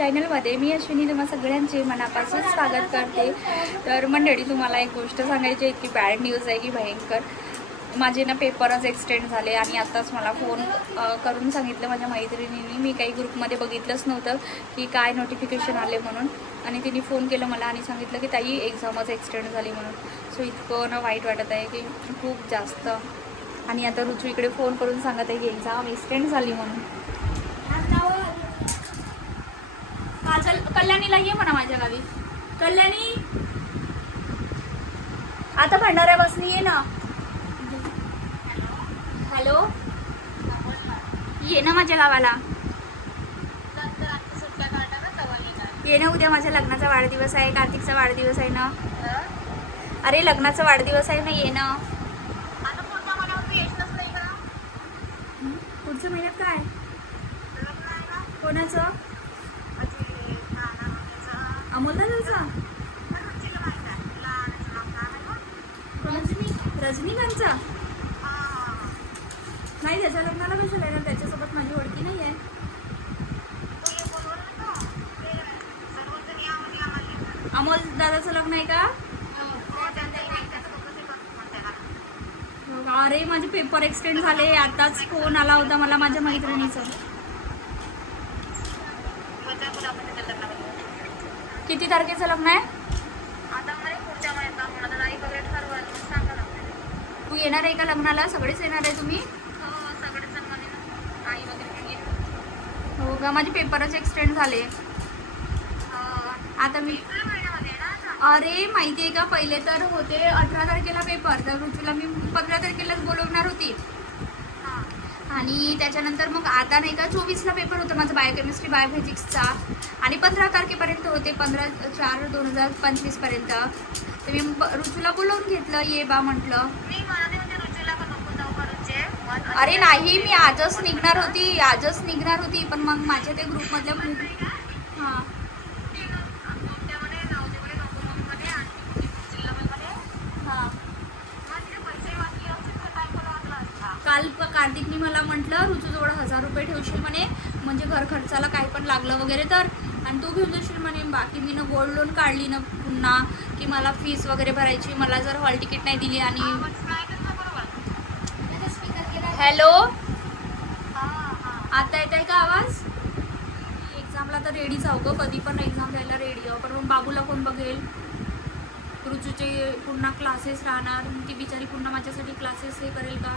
चॅनलमध्ये मी अश्विनी तुम्हा सगळ्यांचे मनापासून स्वागत करते. तर मंडळी तुम्हाला एक गोष्ट सांगायची आहे, इतकी बॅड न्यूज आहे की भयंकर. माझे ना पेपरच एक्सटेंड झाले आणि आत्ताच मला फोन करून सांगितलं माझ्या मैत्रिणींनी. मी काही ग्रुपमध्ये बघितलंच नव्हतं की काय नोटिफिकेशन आले म्हणून. आणि तिने फोन केलं मला आणि सांगितलं की ताई एक्झामच एक्सटेंड झाली म्हणून. सो इतकं ना वाईट वाटत आहे की खूप जास्त. आणि आता रुचू इकडे फोन करून सांगत आहे की एक्झाम एक्सटेंड झाली म्हणून. चल कल्याणीला ये म्हणा माझ्या गावी. कल्याणी आता भंडाऱ्यापासून ये ना. हॅलो? ये ना माझ्या गावाला. ये ना उद्या माझ्या लग्नाचा वाढदिवस आहे कार्तिकचा वाढदिवस आहे ना. अरे लग्नाचा वाढदिवस आहे ना ये ना. पुढच्या महिन्यात काय? कोणाचं? अमोल रजनीकांतचा? नाही त्याच्या लग्नाला कशाला आहे ना त्याच्यासोबत माझी ओळखी नाही आहे. अमोल दादाचं लग्न आहे का? का? अरे माझे पेपर एक्सटेंड झाले. आताच फोन आला होता मला माझ्या मैत्रिणीचा. किती तारखेचं लग्न आहे? तू येणार आहे का लग्नाला? सगळेच येणार आहे तुम्ही? हो का? माझे पेपरच एक्सटेंड झाले. आता मी अरे माहिती आहे का? पहिले तर होते अठरा तारखेला पेपर तर ऋतूला मी पंधरा तारखेलाच बोलवणार होती. आणि त्याच्यानंतर मग आता नाही का चोवीसला पेपर होता माझा बायोकेमिस्ट्री बायोफिजिक्सचा आणि पंधरा तारखेपर्यंत होते पंधरा चार दोन हजार पंचवीसपर्यंत. तर मी ऋतूला बोलवून घेतलं ये बा म्हटलं. अरे नाही मी आजच निघणार होती आजच निघणार होती पण मग माझ्या ते ग्रुपमधल्या मु- हां हां काल प- कार्तिकनी मला म्हटलं ऋतूजवळ हजार रुपये ठेवशील म्हणे म्हणजे घर खर्चाला काही पण लागलं वगैरे तर. आणि तू घेऊन जाशील म्हणे बाकी मी ना गोल्ड लोन काढली ना पुन्हा की मला फीस वगैरे भरायची मला जर हॉल तिकीट नाही दिली आणि हॅलो आता येत आहे. का आवाज? एक्झामला तर रेडीच आहो गं कधी पण एक्झाम द्यायला रेडी आहो पण मग बाबूला कोण बघेल? ऋतूचे पुन्हा क्लासेस राहणार ती बिचारी पुन्हा माझ्यासाठी क्लासेस हे करेल का?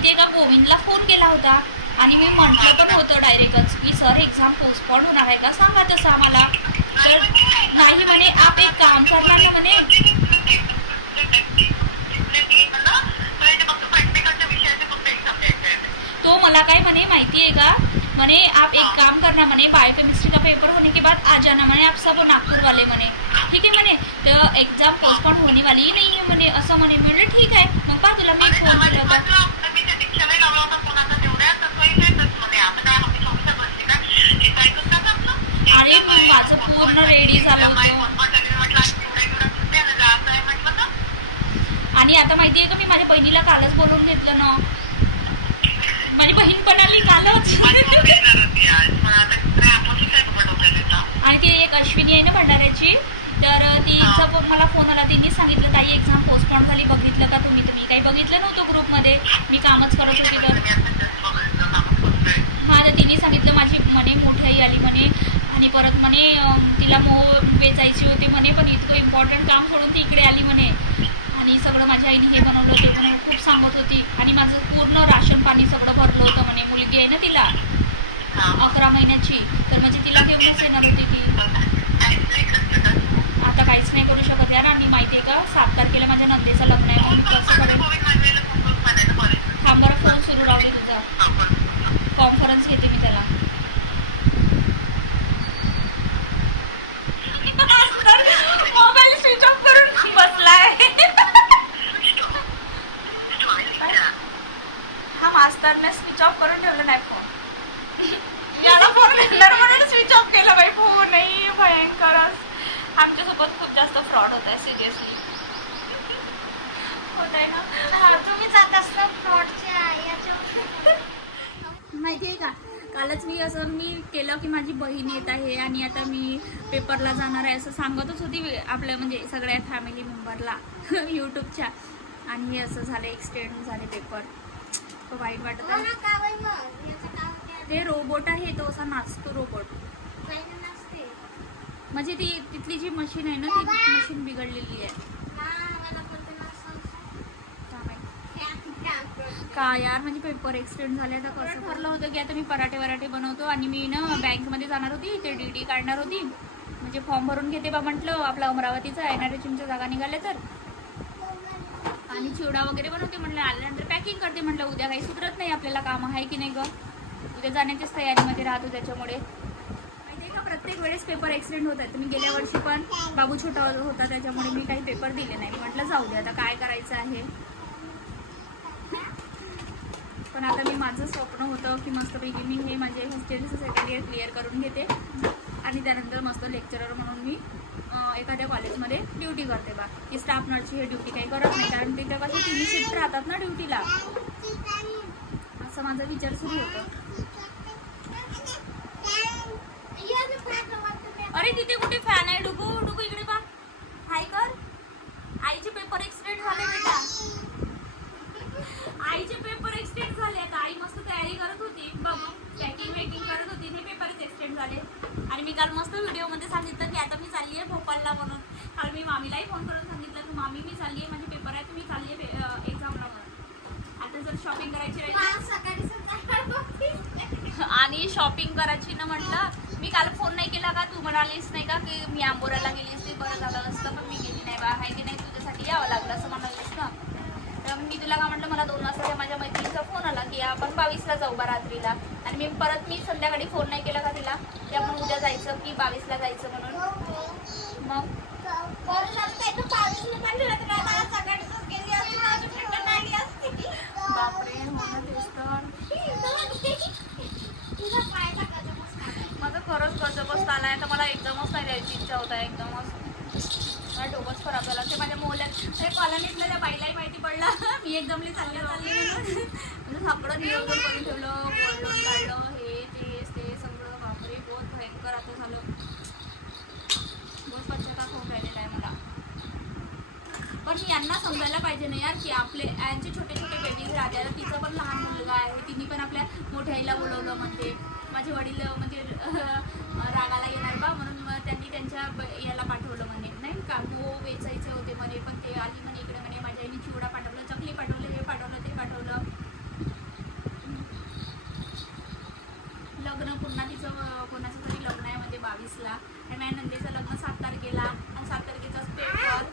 माहिती आहे का? गोविंदला फोन केला होता. आणि मी म्हटलं पण होतं डायरेक्टच की सर एक्झाम पोस्टपॉन होणार आहे का? सांगा तसं आम्हाला. तर नाही म्हणे आप एक काम करणार ना म्हणे. तो मला काय म्हणे माहिती आहे का? म्हणे आप एक काम करना म्हणे बायोकेमिस्ट्री का पेपर होने के बाद आ जाना म्हणे आप सब नागपूर वाले म्हणे. ठीक आहे म्हणे. तर एक्झाम पोस्टपॉन होने वाली ही नाही आहे म्हणे असं म्हणे. मी म्हणलं ठीक आहे. मग पा तुला मी फोन केला होता अरे मग माझं पूर्ण रेडी झालं होतं. आणि आता माहिती आहे का मी माझ्या बहिणीला कालच बोलवून घेतलं ना. माझी बहीण पण आली कालच. आणि ती एक अश्विनी आहे ना भंडाऱ्याची तर तिचा मला फोन आला. तिने सांगितलं ताई एक्झाम पोस्टपॉन झाली बघितलं का तुम्ही? तुम्ही काही बघितलं नव्हतं ग्रुपमध्ये मी कामच करत होती तर. तर तिने सांगितलं माझी म्हणे मोठी आई आली म्हणे आणि परत म्हणे तिला मो वेचायची होती म्हणे पण इतकं इम्पॉर्टंट काम सोडून ती इकडे आली म्हणे. आणि सगळं माझ्या आईने हे बनवलं ते बनवलं खूप सांगत होती. आणि माझं पूर्ण राशन पाणी सगळं भरलं होतं म्हणे. मुलगी आहे ना तिला? अकरा महिन्याची. तर म्हणजे तिला घेऊनच येणार होती ती. आता काहीच नाही करू शकत यार. आणि माहिती आहे का? सात तारखेला माझ्या नंदेचं लग्न आहे मग मी कसं करेल थांब बरं फोन सुरू राहू दे तुझा कॉन्फरन्स घेते मी त्याला फ्रॉड होत आहे सिरियसली होत आहे ना हा, तुम्ही जात असता फ्रॉडच्या याच्या माहिती आहे का कालच मी असं मी केलं की माझी बहीण येत आहे आणि आता मी पेपरला जाणार आहे असं सांगतच होती आपल्या म्हणजे सगळ्या फॅमिली मेंबरला यूट्यूबच्या आणि हे असं झालं एक्सटेंड झाले पेपर वाईट वाटत आहे? ते रोबोट आहे तो असा नाचतो रोबोट. म्हणजे ती तिथली जी मशीन आहे ना ती मशीन बिघडलेली आहे हा, मला पण ते नसतं. काय माहीत. काम- काम करते. का यार? म्हणजे पेपर एक्सटेंड झाले आता कसं? ठरलं होतं की आता मी पराठे वराठे बनवतो आणि मी ना बँकमध्ये जाणार होती ते डी डी काढणार होती. म्हणजे फॉर्म भरून घेते बा म्हटलं आपला अमरावतीचा येणाऱ्या चिमच्या जागा निघाल्या तर. आणि चिवडा वगैरे बनवते म्हटलं आल्यानंतर पॅकिंग करते म्हटलं उद्या काही सुधरत नाही आपल्याला काम आहे की नाही ग? उद्या जाण्याच्याच तयारीमध्ये राहतो त्याच्यामुळे. माहिती का? प्रत्येक वेळेस पेपर एक्सिडेंट होत आहेत. मी गेल्या वर्षी पण बाबू छोटा होता त्याच्यामुळे मी काही पेपर दिले नाही. म्हटलं जाऊ दे आता काय करायचं आहे? पण आता मी माझं स्वप्न होतं की मस्तपैकी मी हे माझे हॉस्टेलचं सेकंड इयर क्लिअर करून घेते. आणि त्यानंतर मस्त लेक्चरर म्हणून मी एखाद्या कॉलेजमध्ये ड्युटी करते बा. की स्टाफ नर्सची हे ड्युटी काही करत नाही. कारण तिथे कसं तिन्ही शिफ्ट राहतात ना ड्युटीला असं माझा विचार सुरू होता. अरे तिथे कुठे फॅन आहे? डुबू डुकू इकडे पा हाय कर आईचे पेपर एक्सिडेंट झाले बेटा आईचे पेपर एक्सटेंड झाले आता आई मस्त तयारी करत होती बघ पॅकिंग वेकिंग करत होती ते पेपरच एक्सटेंड झाले आणि मी काल मस्त व्हिडिओमध्ये सांगितलं की आता मी चालली आहे भोपाळला म्हणून काल मी मामीलाही फोन करून सांगितलं की मामी मी चालली आहे माझे पेपर आहे तुम्ही चालली आहे एक्झामला म्हणून आता जर शॉपिंग करायची राहिली आज सकाळी सकाळी बघते. आणि शॉपिंग करायची ना म्हटलं मी काल फोन नाही केला का तू म्हणालीस नाही का की मी आंबोऱ्याला गेली असती बरं झालं असतं पण मी गेली नाही बा आहे की नाही तुझ्यासाठी यावं लागलं असं म्हणालीस ना? तर मी तुला का म्हटलं मला दोन वाजता माझ्या मैत्रिणीचा फोन आला की आपण बावीसला जाऊ बा रात्रीला. आणि मी परत मी संध्याकाळी फोन नाही केला का तिला? की आपण उद्या जायचं की बावीसला जायचं म्हणून. मग. बापरे तेच तर. माझं खरंच बसता आलाय तर मला एकदमच नाही द्यायची इच्छा होत एकदमच. डोकंच खराब झालं ते माझ्या मोल्या ते कॉलनीतल्या त्या बाईलाही माहिती पडलं. मी एकदमली चालली चालली म्हणून म्हणजे सगळं नियोजन करून ठेवलं पडलं काढलं. हे ते ते सगळं बापरे बहुत भयंकर आता झालं. बहुत पश्चाताप होऊन राहिलेला आहे मला. पण यांना समजायला पाहिजे ना यार की आपले यांचे छोटे छोटे बेबीज राहतात तिचं पण लहान मुलगा आहे. तिने पण आपल्या मोठ्या आईला बोलवलं म्हणते माझे वडील म्हणजे रागाला येणार बा म्हणून मग त्यांनी त्यांच्या याला पाठवलं म्हणे नाही का? गो वेचायचे होते म्हणे पण ते आली म्हणे इकडे म्हणे माझ्या आईने चिवडा पाठवलं चकली पाठवलं हे पाठवलं ते पाठवलं. लग्न पुन्हा तिचं कोणाचं तरी लग्न आहे म्हणजे बावीसला. आणि माझ्या नंदेचं लग्न सात तारखेला आणि सात तारखेचाच पेपर.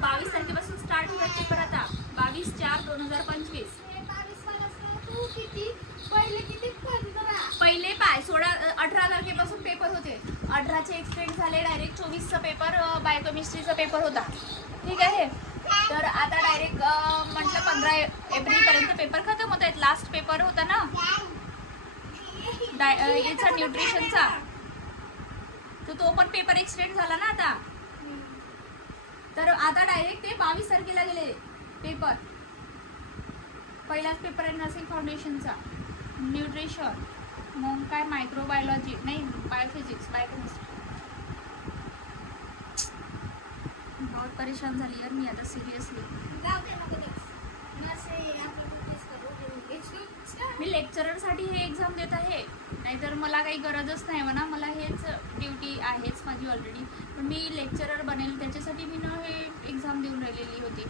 बावीस तारखेपासून स्टार्ट होतात पेपर आता बावीस चार दोन हजार पंचवीस हे बावीस वाजता तू किती पहिले किती पंधरा पहिले पाय सोळा अठरा तारखेपासून पेपर होते अठराचे एक्सटेंड झाले डायरेक्ट चोवीसचा पेपर बायोकेमिस्ट्रीचा पेपर होता. ठीक आहे? तर आता डायरेक्ट म्हटलं पंधरा एप्रिलपर्यंत पेपर खतम होत आहेत. लास्ट पेपर होता ना? डाय याचा न्यूट्रिशनचा तर तो पण पेपर एक्सटेंड झाला ना आता? तर आता डायरेक्ट ते बावीस तारखेला गेले पेपर पहिलाच पेपर आहे नर्सिंग फाउंडेशनचा न्यूट्रिशन मग काय मायक्रोबायोलॉजी नाही बायोफिजिक्स बायोकेमिस्ट्री बहुत परेशान झाली यार मी आता सिरियसली. मी लेक्चररसाठी हे एक्झाम देत आहे. नाहीतर मला काही गरजच नाही म्हणा. मला हेच ड्युटी आहेच माझी ऑलरेडी पण मी लेक्चरर बनेल त्याच्यासाठी मी ना हे एक्झाम देऊन राहिलेली होती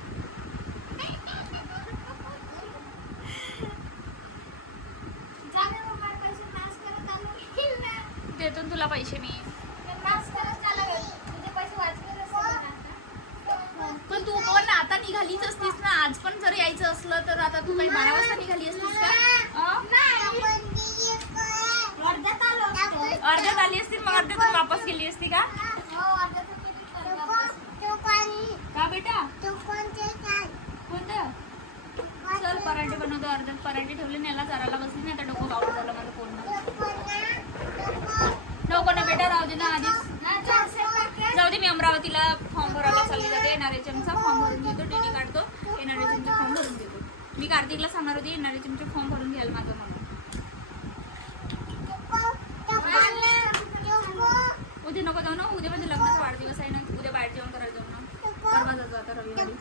जा दे मग मला पैसे नाश करत आलो. हिल ना. देतो ना तुला पैसे मी ते नाश करत आलो. तुझे पैसे वाचले नसते ना आता. पण तू पण आता निघालीच असतीस ना आज पण जर यायचं असलं तर आता तू काही बारा वाजता निघाली असतीस का अं? अर्ध्यात आलो असतो. अर्ध्यात आली असती मग अर्ध्यातून वापस गेली असती का हो, अर्ध्यातून किती करणार वापस? का बेटा कोणतं चल पराठे बनवतो अर्ध्यात पराठे ठेवले आणि याला चारायला बसली नाही आता डोकं बावळ झालं माझं पूर्ण नको ना बेटा राहू दे ना आधीच हा, दे मी अमरावतीला फॉर्म भरायला चालली जाते एनआरएचएमचा फॉर्म भरून घेतो डीडी काढतो एनआरएचएमचा फॉर्म भरून घेतो मी कार्तिकला सांगणार होती एनआरएचएमचे फॉर्म भरून घ्याल माझं म्हणून. उद्या नको जाऊ ना उद्या म्हणजे लग्नाचा वाढदिवस आहे ना उद्या बाहेर जेवण करायला जाऊ ना. परवा जातो आता रविवारी.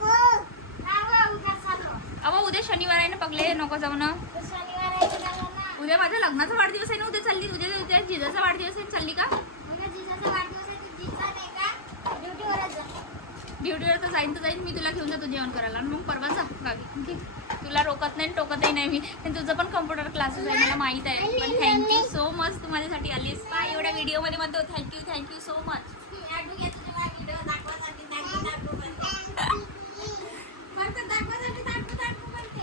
अहो उद्या शनिवार आहे ना पगले नको जाऊ ना. उद्या माझ्या लग्नाचा वाढदिवस आहे ना उद्या चालली उद्या उद्या जिजाचा वाढदिवस आहे चालली का? ड्युटीवर तर जाईन तर जाईन मी तुला घेऊन जातो जेवण करायला. आणि मग परवा जा गावी ठीक तुला रोकत नाही टोकतही नाही मी पण तुझं पण कम्प्युटर क्लासेस आहे मला माहीत आहे. पण थँक्यू सो मच तू माझ्यासाठी आलीस. बाय एवढ्या व्हिडिओमध्ये म्हणतो थँक्यू थँक्यू सो मच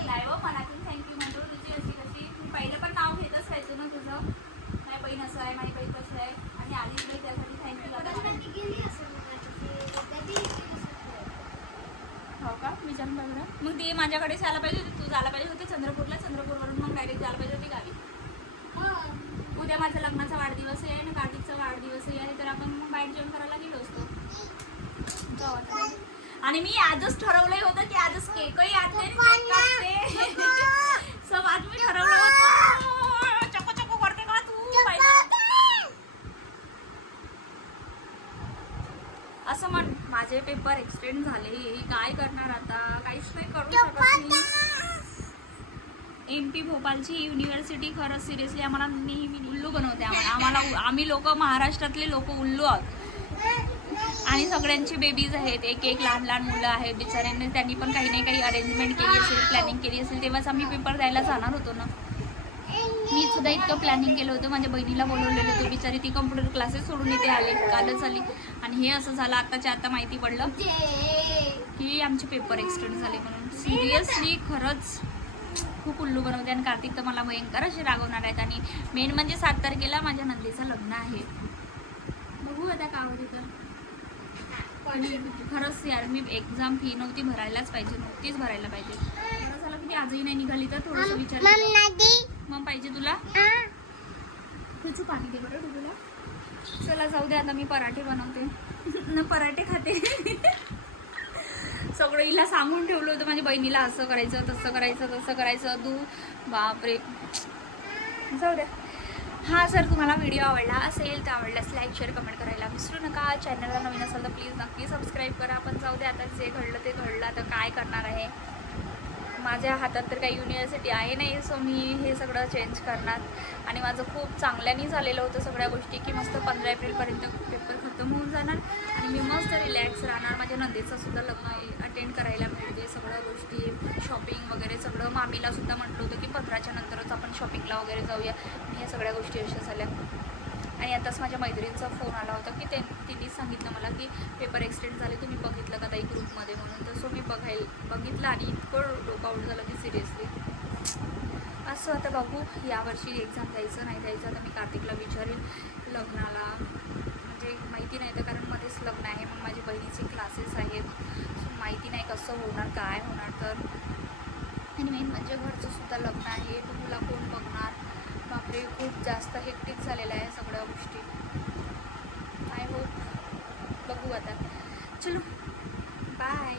नाही हो मनातून थँक्यू म्हणतो तुझी अशी कशी मी पहिलं पण नाव घेतच राहायचं ना तुझं माझी बहीण असं आहे माझी बहीण कसं आहे आणि आलीच नाही त्यासाठी थँक्यू हो बघा मग ते माझ्याकडेच यायला पाहिजे होते तू जायला पाहिजे होते चंद्रपूरला. चंद्रपूरवरून मग डायरेक्ट जायला पाहिजे होती गावी. उद्या माझा लग्नाचा वाढदिवस आहे आणि कार्तिकचा वाढदिवस आहे तर आपण मग बाहेर जेवण करायला गेलो असतो. आणि मी आजच ठरवलंय होतं की आजच केकही आणते. सब आज मी ठरवलं होतं. चको चको करते का तू? पाहिजे असं म्हण माझे पेपर एक्सटेंड झाले. काय करणार आता? काहीच नाही करू शकत मी. एम पी भोपालची युनिव्हर्सिटी खरंच सिरियसली आम्हाला नेहमी उल्लू बनवते आम्हाला. आम्हाला आम्ही लोक महाराष्ट्रातले लोक उल्लू आहोत. आणि सगळ्यांचे बेबीज आहेत. एक एक लहान लहान मुलं आहेत. बिचाऱ्यांनी त्यांनी पण काही नाही काही अरेंजमेंट केली असेल प्लॅनिंग केली असेल. तेव्हाच आम्ही पेपर द्यायला जाणार होतो ना. मी सुद्धा इतकं प्लॅनिंग केलं होतं. माझ्या बहिणीला बोलवलेलं होतं. बिचारी ती कम्प्युटर क्लासेस सोडून इथे आले. कालच आली. आणि हे असं झालं. आत्ताच्या आता माहिती पडलं की आमचे पेपर एक्सटेंड झाले म्हणून. सिरियसली खरंच खूप उल्लू बनवते. आणि कार्तिक तर मला भयंकर असे रागवणार आहेत. आणि मेन म्हणजे सात तारखेला माझ्या नंदीचं लग्न आहे. बघू आता का होते तर. आणि खरंच यार मी एक्झाम फी नव्हती भरायलाच पाहिजे. नव्हतीच भरायला पाहिजे. बरं झालं की आजही नाही निघाली तर थोडंसं विचार मग पाहिजे तुला? तुझं पाणी दे बरं तुला चला जाऊ दे आता मी पराठे बनवते. न पराठे खाते. सगळं हिला सांगून ठेवलं होतं माझ्या बहिणीला असं करायचं तसं करायचं तसं करायचं. तू बापरे. जाऊ द्या. हा जर तुम्हाला व्हिडिओ आवडला असेल तर आवडल्यास लाईक शेअर कमेंट करायला विसरू नका. चॅनलला नवीन असेल तर प्लीज नक्की सबस्क्राईब करा. पण जाऊ दे आता जे घडलं ते घडलं. आता काय करणार आहे? माझ्या हातात तर काही युनिव्हर्सिटी आहे नाही सो मी हे सगळं चेंज करणार. आणि माझं खूप चांगल्याने झालेलं होतं सगळ्या गोष्टी की मस्त पंधरा एप्रिलपर्यंत पेपर खतम होऊन जाणार. आणि मी मस्त रिलॅक्स राहणार. माझ्या नंदेचं सुद्धा लग्न अटेंड करायला मिळते सगळ्या गोष्टी शॉपिंग वगैरे सगळं. मामीला सुद्धा म्हटलं होतं की पंधराच्या नंतरच आपण शॉपिंगला वगैरे जाऊया. आणि ह्या सगळ्या गोष्टी अशा झाल्या. आणि आताच माझ्या मैत्रिणीचा फोन आला होता की ते तिने सांगितलं मला की पेपर एक्सटेंड झाले तुम्ही बघितलं का ताई ग्रुपमध्ये म्हणून तर सो मी बघायला बघितलं आणि इतकं डोकआउट झालं की सिरियसली असं आता बघू यावर्षी एक्झाम द्यायचं नाही द्यायचं आता मी कार्तिकला विचारेल लग्नाला. म्हणजे माहिती नाही तर कारण मध्येच लग्न आहे मग माझ्या बहिणीचे क्लासेस आहेत. सो माहिती नाही कसं होणार काय होणार तर. आणि मेन म्हणजे घरचं सुद्धा लग्न आहे तुला कोण बघणार? बापरे खूप जास्त हेक्टिक झालेलं आहे सगळ्या गोष्टी. आय होप बघू आता. चलो बाय